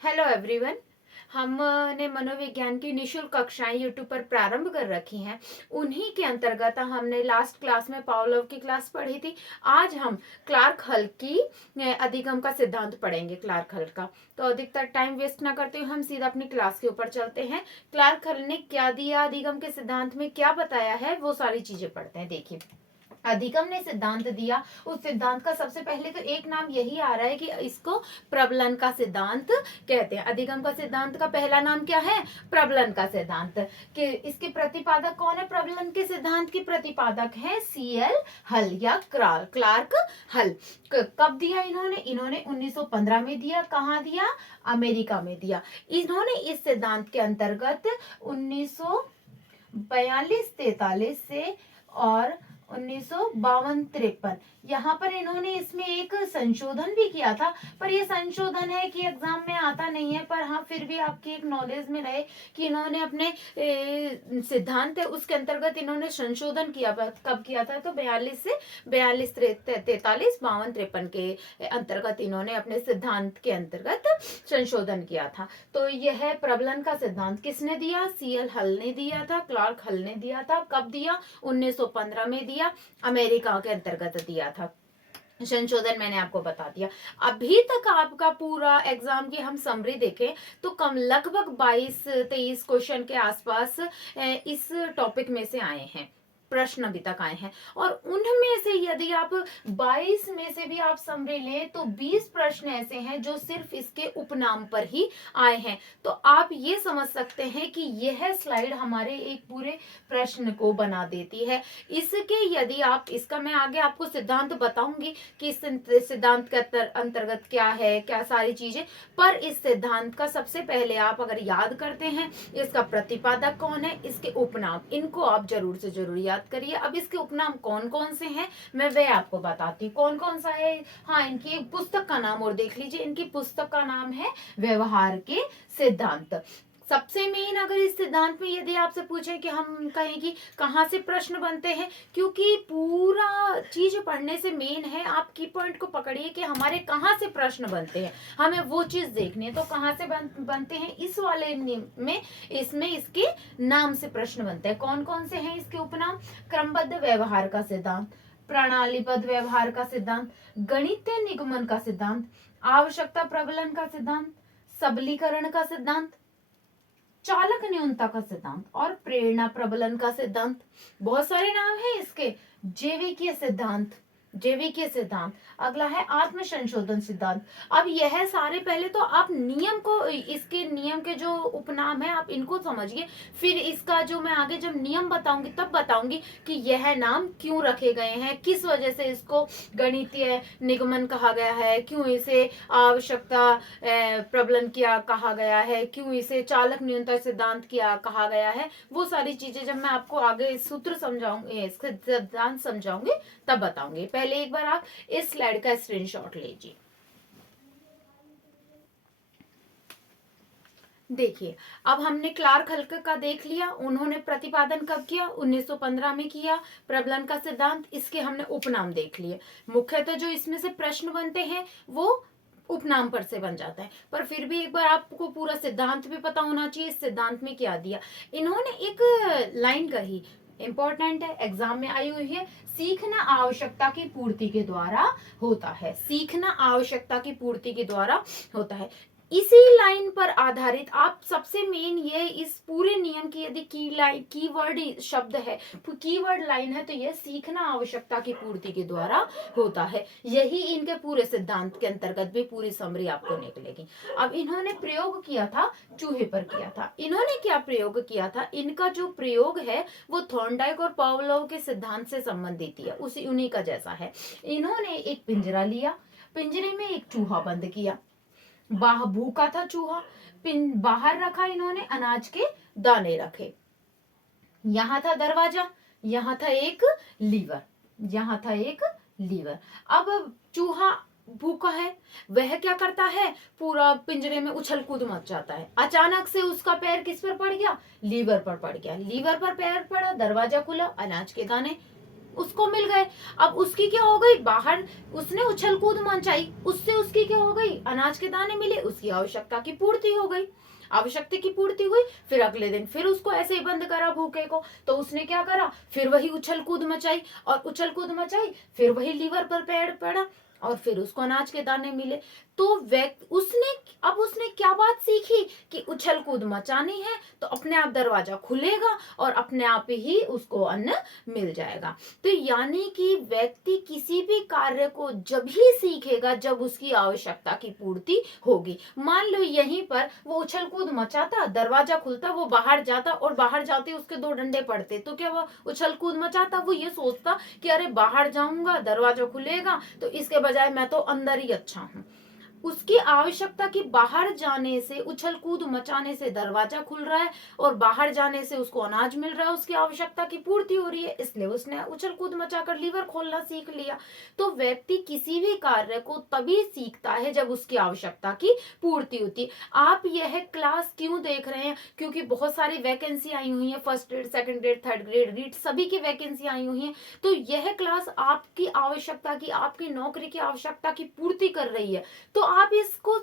Hello everyone. हमने मनोविज्ञान की निशुल्क कक्षाएं यूट्यूब पर प्रारंभ कर रखी हैं। उन्हीं के अंतर्गत हमने लास्ट क्लास में पावलोव की क्लास पढ़ी थी। आज हम क्लार्क हल की अधिगम का सिद्धांत पढ़ेंगे। क्लार्क हल का तो अधिकतर टाइम वेस्ट ना करते हुए हम सीधा अपनी क्लास के ऊपर चलते हैं। क्लार्क हल ने क्या दिया, अधिगम के सिद्धांत में क्या बताया है, वो सारी चीजें पढ़ते हैं। देखिए, अधिगम ने सिद्धांत दिया। उस सिद्धांत का सबसे पहले तो एक नाम यही आ रहा है कि इसको प्रबलन का सिद्धांत कहते हैं। अधिगम का सिद्धांत का पहला नाम क्या है? प्रबलन का सिद्धांत। कि इसके प्रतिपादक कौन है? प्रबलन के सिद्धांत के प्रतिपादक है सीएल हल या क्लार्क हल। कब दिया इन्होंने? इन्होंने 1915 में दिया। कहाँ दिया? अमेरिका में दिया। इन्होंने इस सिद्धांत के अंतर्गत 1942-43 से और 1952-53 यहाँ पर इन्होंने इसमें एक संशोधन भी किया था। पर ये संशोधन है कि एग्जाम में आता नहीं है, पर हाँ फिर भी आपकी एक नॉलेज में रहे कि इन्होंने अपने सिद्धांत है उसके अंतर्गत इन्होंने संशोधन किया। कब किया था? तो 42 से 43 52 53 के अंतर्गत इन्होंने अपने सिद्धांत के अंतर्गत संशोधन किया था। तो यह प्रबलन का सिद्धांत किसने दिया? सीएल हल ने दिया था, क्लार्क हल ने दिया था। कब दिया? 1915 में दिया, अमेरिका के अंतर्गत दिया था। संशोधन मैंने आपको बता दिया। अभी तक आपका पूरा एग्जाम की हम समरी देखें तो कम लगभग 22-23 क्वेश्चन के आसपास इस टॉपिक में से आए हैं, प्रश्न अभी तक आए हैं। और उनमें से यदि आप 22 में से भी आप समरी लें तो 20 प्रश्न ऐसे हैं जो सिर्फ इसके उपनाम पर ही आए हैं। तो आप ये समझ सकते हैं कि यह स्लाइड हमारे एक पूरे प्रश्न को बना देती है। इसके यदि आप इसका मैं आगे आपको सिद्धांत बताऊंगी कि इस सिद्धांत के अंतर्गत क्या है, क्या सारी चीजें। पर इस सिद्धांत का सबसे पहले आप अगर याद करते हैं, इसका प्रतिपादक कौन है, इसके उपनाम, इनको आप जरूर से जरूर याद करिए। अब इसके उपनाम कौन कौन से हैं मैं वह आपको बताती हूँ। कौन कौन सा है? हाँ, इनकी एक पुस्तक का नाम और देख लीजिए। इनकी पुस्तक का नाम है व्यवहार के सिद्धांत। सबसे मेन अगर इस सिद्धांत में यदि आपसे पूछे कि हम कहें कि कहाँ से प्रश्न बनते हैं, क्योंकि पूरा चीज पढ़ने से मेन है आप की पॉइंट को पकड़िए कि हमारे कहाँ से प्रश्न बनते हैं, हमें वो चीज देखनी है। तो कहाँ से बनते हैं? इस वाले में इसमें इसके नाम से प्रश्न बनते हैं। कौन कौन से हैं इसके उपनाम? क्रमबद्ध व्यवहार का सिद्धांत, प्रणालीबद्ध व्यवहार का सिद्धांत, गणितीय निगमन का सिद्धांत, आवश्यकता प्रबलन का सिद्धांत, सबलीकरण का सिद्धांत, चालक न्यूनता का सिद्धांत और प्रेरणा प्रबलन का सिद्धांत। बहुत सारे नाम हैं इसके। जैविकीय सिद्धांत, जैविकीय सिद्धांत। अगला है आत्म संशोधन सिद्धांत। अब यह सारे पहले तो आप नियम को, इसके नियम के जो उपनाम है आप इनको समझिए। फिर इसका जो मैं आगे जब नियम बताऊंगी तब बताऊंगी कि यह नाम क्यों रखे गए हैं, किस वजह से इसको गणितीय निगमन कहा गया है, क्यों इसे आवश्यकता प्रबलन किया कहा गया है, क्यों इसे चालक न्यूनता सिद्धांत किया कहा गया है। वो सारी चीजें जब मैं आपको आगे सूत्र समझाऊंगी, सिद्धांत समझाऊंगी तब बताऊंगी। पहले एक बार आप इस स्लाइड का स्क्रीनशॉट लीजिए। देखिए, अब हमने क्लार्क हल का देख लिया। उन्होंने प्रतिपादन कब किया? 1915 में किया। प्रबलन का सिद्धांत, इसके हमने उपनाम देख लिए। मुख्यतः जो इसमें से प्रश्न बनते हैं वो उपनाम पर से बन जाता है। पर फिर भी एक बार आपको पूरा सिद्धांत भी पता होना चाहिए। इस सिद्धांत में क्या दिया इन्होंने? एक लाइन कही, इंपॉर्टेंट है, एग्जाम में आई हुई है। सीखना आवश्यकता की पूर्ति के द्वारा होता है। सीखना आवश्यकता की पूर्ति के द्वारा होता है। इसी लाइन पर आधारित आप सबसे मेन ये इस पूरे नियम की यदि कीवर्ड शब्द है, कीवर्ड लाइन है, तो यह सीखना आवश्यकता की पूर्ति के द्वारा होता है। यही इनके पूरे सिद्धांत के अंतर्गत भी पूरी समरी आपको निकलेगी। अब इन्होंने प्रयोग किया था, चूहे पर किया था। इन्होंने क्या प्रयोग किया था? इनका जो प्रयोग है वो थॉर्नडाइक और पावलोव के सिद्धांत से संबंधित है, उसी उन्हीं का जैसा है। इन्होंने एक पिंजरा लिया, पिंजरे में एक चूहा बंद किया, भूखा था चूहा, बाहर रखा इन्होंने, अनाज के दाने रखे। यहां था दरवाजा, यहां था एक लीवर, यहां था एक लीवर। अब चूहा भूखा है, वह क्या करता है? पूरा पिंजरे में उछल कूद मच जाता है। अचानक से उसका पैर किस पर पड़ गया? लीवर पर पड़ गया। लीवर पर पैर पड़ा, दरवाजा खुला, अनाज के दाने उसको मिल गए। अब उसकी क्या हो गई, बाहर उसने उछल कूद मचाई, उससे उसकी क्या हो गई, अनाज के दाने मिले, उसकी आवश्यकता की पूर्ति हो गई, आवश्यकता की पूर्ति हुई। फिर अगले दिन फिर उसको ऐसे ही बंद करा भूखे को, तो उसने क्या करा, फिर वही उछल कूद मचाई, और उछल कूद मचाई, फिर वही लीवर पर पैर पड़ा, और फिर उसको अनाज के दाने मिले। तो व्यक्ति उसने क्या बात सीखी कि उछल कूद मचानी है तो अपने आप दरवाजा खुलेगा और अपने आप ही उसको अन्न मिल जाएगा। तो यानी कि व्यक्ति किसी भी कार्य को जब ही सीखेगा जब उसकी आवश्यकता की पूर्ति होगी। मान लो यहीं पर वो उछल कूद मचाता, दरवाजा खुलता, वो बाहर जाता और बाहर जाते उसके 2 डंडे पड़ते, तो क्या वो उछल कूद मचाता, वो ये सोचता कि अरे बाहर जाऊंगा दरवाजा खुलेगा तो इसके बजाय मैं तो अंदर ही अच्छा हूं। उसकी आवश्यकता की बाहर जाने से, उछल कूद मचाने से दरवाजा खुल रहा है और बाहर जाने से उसको अनाज मिल रहा है, उसकी आवश्यकता की पूर्ति हो रही है, इसलिए उसने उछल कूद मचाकर लीवर खोलना सीख लिया। तो व्यक्ति किसी भी कार्य को तभी सीखता है जब उसकी आवश्यकता की पूर्ति होती है। आप यह क्लास क्यों देख रहे हैं, क्योंकि बहुत सारी वैकेंसी आई हुई है, first grade, second grade, third grade, REET, सभी की वैकेंसी आई हुई है। तो यह क्लास आपकी आवश्यकता की, आपकी नौकरी की आवश्यकता की पूर्ति कर रही है। तो आप इसको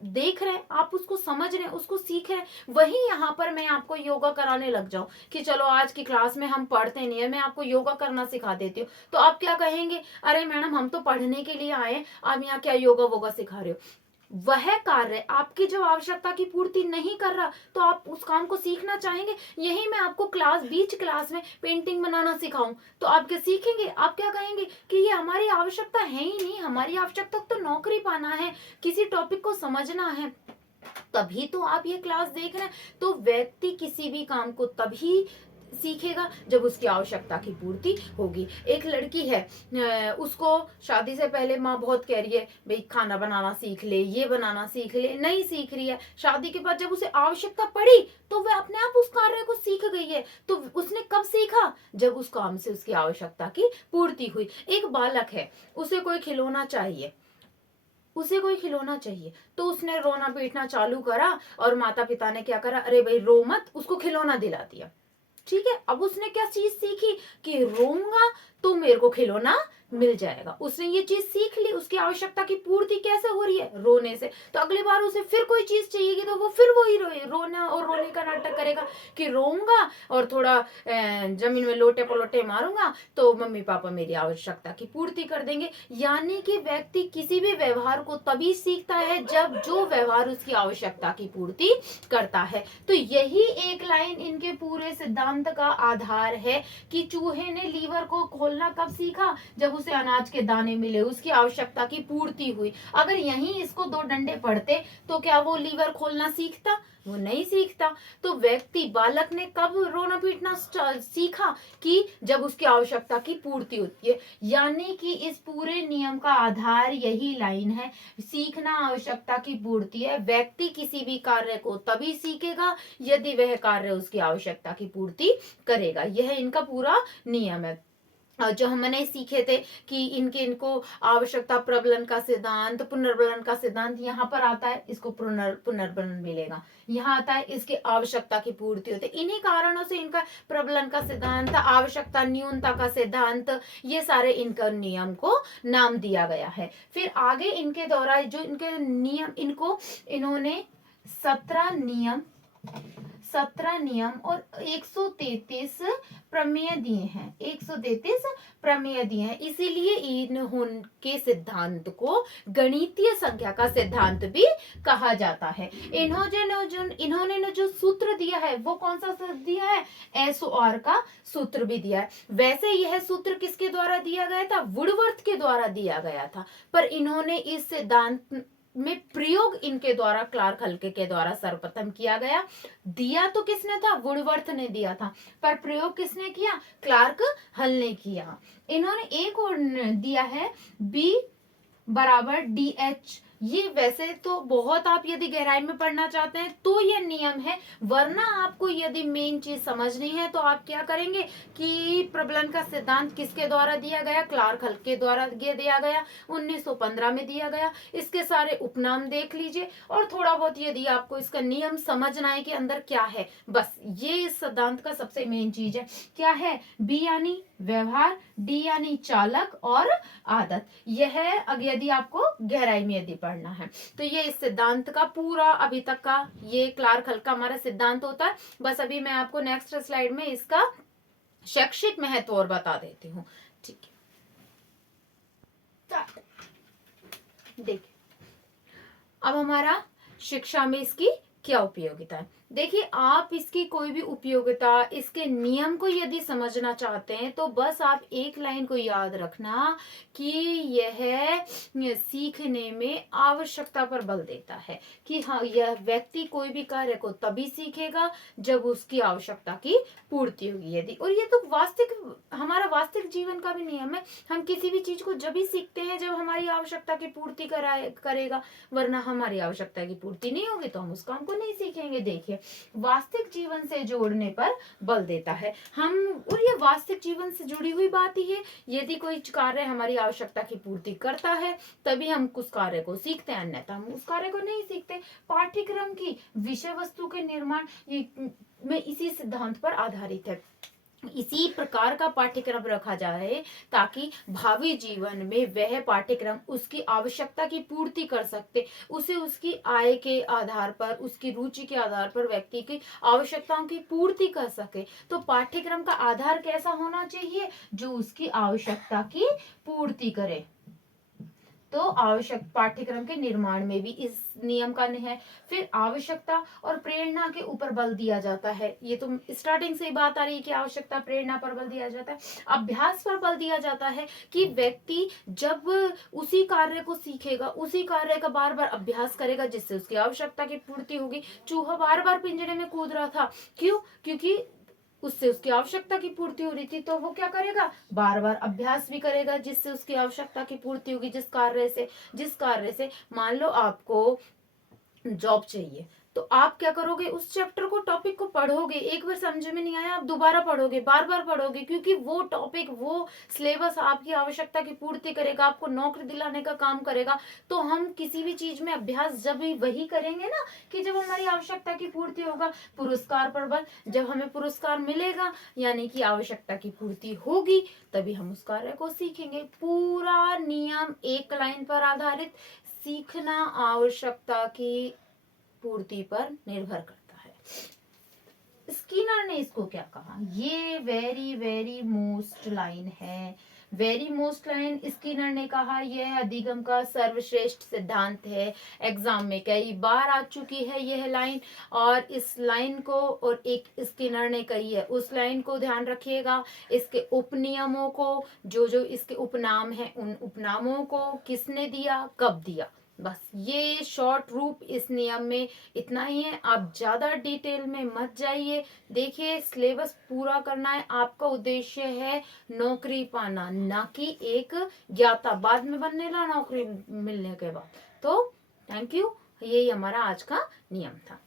देख रहे हैं, आप उसको समझ रहे हैं, उसको सीख रहे हैं। वही यहाँ पर मैं आपको योगा कराने लग जाऊं कि चलो आज की क्लास में हम पढ़ते नहीं है, मैं आपको योगा करना सिखा देती हूँ, तो आप क्या कहेंगे, अरे मैडम हम तो पढ़ने के लिए आए, आप यहाँ क्या योगा वोगा सिखा रहे हो। वह कार्य आपकी जब आवश्यकता की पूर्ति नहीं कर रहा तो आप उस काम को सीखना चाहेंगे। यही मैं आपको बीच क्लास में पेंटिंग बनाना सिखाऊं तो आप क्या सीखेंगे, आप क्या कहेंगे कि ये हमारी आवश्यकता है ही नहीं, हमारी आवश्यकता तो नौकरी पाना है, किसी टॉपिक को समझना है, तभी तो आप ये क्लास देख रहे हैं। तो व्यक्ति किसी भी काम को तभी सीखेगा जब उसकी आवश्यकता की पूर्ति होगी। एक लड़की है, उसको शादी से पहले माँ बहुत कह रही है भाई खाना बनाना सीख ले, ये बनाना सीख ले, नहीं सीख रही है। शादी के बाद जब उसे आवश्यकता पड़ी तो वह अपने आप उस कार्य को सीख गई है। तो उसने कब सीखा, जब उस काम से उसकी आवश्यकता की पूर्ति हुई। एक बालक है, उसे कोई खिलौना चाहिए, तो उसने रोना पीटना चालू करा और माता पिता ने क्या करा, अरे भाई रो मत, उसको खिलौना दिला दिया। ठीक है, अब उसने क्या चीज सीखी कि रोऊंगा तो मेरे को खिलौना मिल जाएगा। उसने ये चीज सीख ली, उसकी आवश्यकता की पूर्ति कैसे हो रही है, रोने से। तो अगली बार उसे फिर कोई चीज चाहिएगी तो वो फिर वही रोना और रोने का नाटक करेगा कि रोऊंगा और थोड़ा जमीन में लोटे पलोटे मारूंगा तो मम्मी पापा मेरी आवश्यकता की पूर्ति कर देंगे। यानी कि व्यक्ति किसी भी व्यवहार को तभी सीखता है जब जो व्यवहार उसकी आवश्यकता की पूर्ति करता है। तो यही एक लाइन इनके पूरे सिद्धांत का आधार है कि चूहे ने लीवर को खोलना कब सीखा, जब उसे अनाज के दाने मिले, उसकी आवश्यकता की पूर्ति हुई। अगर यहीं इसको 2 डंडे पड़ते तो क्या वो लीवर खोलना सीखता, वो नहीं सीखता। तो व्यक्ति, बालक ने कब रोना पीटना सीखा कि जब उसकी आवश्यकता की पूर्ति होती है। यानी कि इस पूरे नियम का आधार यही लाइन है, सीखना आवश्यकता की पूर्ति है। व्यक्ति किसी भी कार्य को तभी सीखेगा यदि वह कार्य उसकी आवश्यकता की पूर्ति करेगा। यह इनका पूरा नियम है। जो हमने सीखे थे कि इनको आवश्यकता प्रबलन का सिद्धांत, पुनर्बलन का सिद्धांत यहाँ पर आता है, इसको पुनर्बलन मिलेगा। यहाँ आता है इसकी आवश्यकता की पूर्ति होती है। इन्हीं कारणों से इनका प्रबलन का सिद्धांत, आवश्यकता न्यूनता का सिद्धांत, ये सारे इनका नियम को नाम दिया गया है। फिर आगे इनके द्वारा जो इनके नियम, इन्होंने 17 नियम और 133 प्रमेय दिए हैं, 133 प्रमेय दिए हैं। इसीलिए इनके सिद्धांत को गणितीय संख्या का सिद्धांत भी कहा जाता है। इन्होंने जो सूत्र दिया है वो कौन सा सूत्र दिया है, SOR का सूत्र भी दिया है। वैसे यह सूत्र किसके द्वारा दिया गया था, वुडवर्थ के द्वारा दिया गया था, पर इन्होंने इस सिद्धांत में प्रयोग इनके द्वारा, क्लार्क हल्के के द्वारा सर्वप्रथम किया गया। दिया तो किसने था, वुडवर्थ ने दिया था, पर प्रयोग किसने किया, क्लार्क हल ने किया। इन्होंने एक और दिया है B = DH, ये वैसे तो बहुत, आप यदि गहराई में पढ़ना चाहते हैं तो ये नियम है, वरना आपको यदि मेन चीज समझनी है तो आप क्या करेंगे कि प्रबलन का सिद्धांत किसके द्वारा दिया गया, क्लार्क हल के द्वारा दिया गया, 1915 में दिया गया। इसके सारे उपनाम देख लीजिए, और थोड़ा बहुत यदि आपको इसका नियम समझना है कि अंदर क्या है, बस ये इस सिद्धांत का सबसे मेन चीज है। क्या है? बी यानी व्यवहार, डी यानी चालक, और आदत। यह यदि आपको गहराई में यदि पढ़ना है तो ये इस सिद्धांत का पूरा अभी तक का ये क्लार्क हल का हमारा सिद्धांत होता है। बस अभी मैं आपको नेक्स्ट स्लाइड में इसका शैक्षिक महत्व और बता देती हूँ। ठीक है, देखिए अब हमारा शिक्षा में इसकी क्या उपयोगिता है। देखिए, आप इसकी कोई भी उपयोगिता, इसके नियम को यदि समझना चाहते हैं तो बस आप एक लाइन को याद रखना कि यह सीखने में आवश्यकता पर बल देता है कि हाँ, यह व्यक्ति कोई भी कार्य को तभी सीखेगा जब उसकी आवश्यकता की पूर्ति होगी। यदि, और ये तो वास्तविक, हमारा वास्तविक जीवन का भी नियम है, हम किसी भी चीज को जब भी सीखते हैं जब हमारी आवश्यकता की पूर्ति करेगा, वरना हमारी आवश्यकता की पूर्ति नहीं होगी तो हम उस काम को नहीं सीखेंगे। देखिए, वास्तविक जीवन से जोड़ने पर बल देता है हम, और ये वास्तविक जीवन से जुड़ी हुई बात ही है। यदि कोई कार्य हमारी आवश्यकता की पूर्ति करता है तभी हम उस कार्य को सीखते हैं, अन्यथा हम उस कार्य को नहीं सीखते। पाठ्यक्रम की विषय वस्तु के निर्माण में इसी सिद्धांत पर आधारित है। इसी प्रकार का पाठ्यक्रम रखा जाए ताकि भावी जीवन में वह पाठ्यक्रम उसकी आवश्यकता की पूर्ति कर सकते, उसे उसकी आय के आधार पर, उसकी रुचि के आधार पर व्यक्ति की आवश्यकताओं की पूर्ति कर सके। तो पाठ्यक्रम का आधार कैसा होना चाहिए? जो उसकी आवश्यकता की पूर्ति करे। तो आवश्यक पाठ्यक्रम के निर्माण में भी इस नियम का है। फिर आवश्यकता और प्रेरणा के ऊपर बल दिया जाता है। ये तो स्टार्टिंग से ही बात आ रही है कि आवश्यकता प्रेरणा पर बल दिया जाता है। अभ्यास पर बल दिया जाता है कि व्यक्ति जब उसी कार्य को सीखेगा, उसी कार्य का बार बार अभ्यास करेगा जिससे उसकी आवश्यकता की पूर्ति होगी। चूहा बार बार पिंजरे में कूद रहा था, क्यों? क्योंकि उससे उसकी आवश्यकता की पूर्ति हो रही थी, तो वो क्या करेगा? बार बार अभ्यास भी करेगा जिससे उसकी आवश्यकता की पूर्ति होगी। जिस कार्य से मान लो आपको जॉब चाहिए, तो आप क्या करोगे? उस चैप्टर को, टॉपिक को पढ़ोगे, एक बार समझ में नहीं आया आप दोबारा पढ़ोगे, बार बार पढ़ोगे, क्योंकि वो टॉपिक, वो सिलेबस आपकी आवश्यकता की पूर्ति करेगा, आपको नौकरी दिलाने का काम करेगा। तो हम किसी भी चीज में अभ्यास जब भी वही करेंगे ना कि जब हमारी आवश्यकता की पूर्ति होगा। पुरस्कार पर बल, जब हमें पुरस्कार मिलेगा यानी कि आवश्यकता की पूर्ति होगी, तभी हम उस कार्य को सीखेंगे। पूरा नियम एक लाइन पर आधारित, सीखना आवश्यकता की पूर्ति पर निर्भर करता है। स्किनर ने इसको क्या कहा? ये वेरी वेरी मोस्ट लाइन है। वेरी मोस्ट लाइन स्किनर ने कहा यह अधिगम का सर्वश्रेष्ठ सिद्धांत है। एग्जाम में कई बार आ चुकी है यह लाइन, और इस लाइन को, और एक स्किनर ने कही है उस लाइन को ध्यान रखिएगा। इसके उपनियमों को, जो जो इसके उपनाम हैं, उन उपनामों को किसने दिया, कब दिया, बस ये शॉर्ट रूप इस नियम में इतना ही है। आप ज्यादा डिटेल में मत जाइए। देखिए, सिलेबस पूरा करना है, आपका उद्देश्य है नौकरी पाना, ना कि एक ज्ञाता बाद में बनने ला नौकरी मिलने के बाद। तो थैंक यू, यही हमारा आज का नियम था।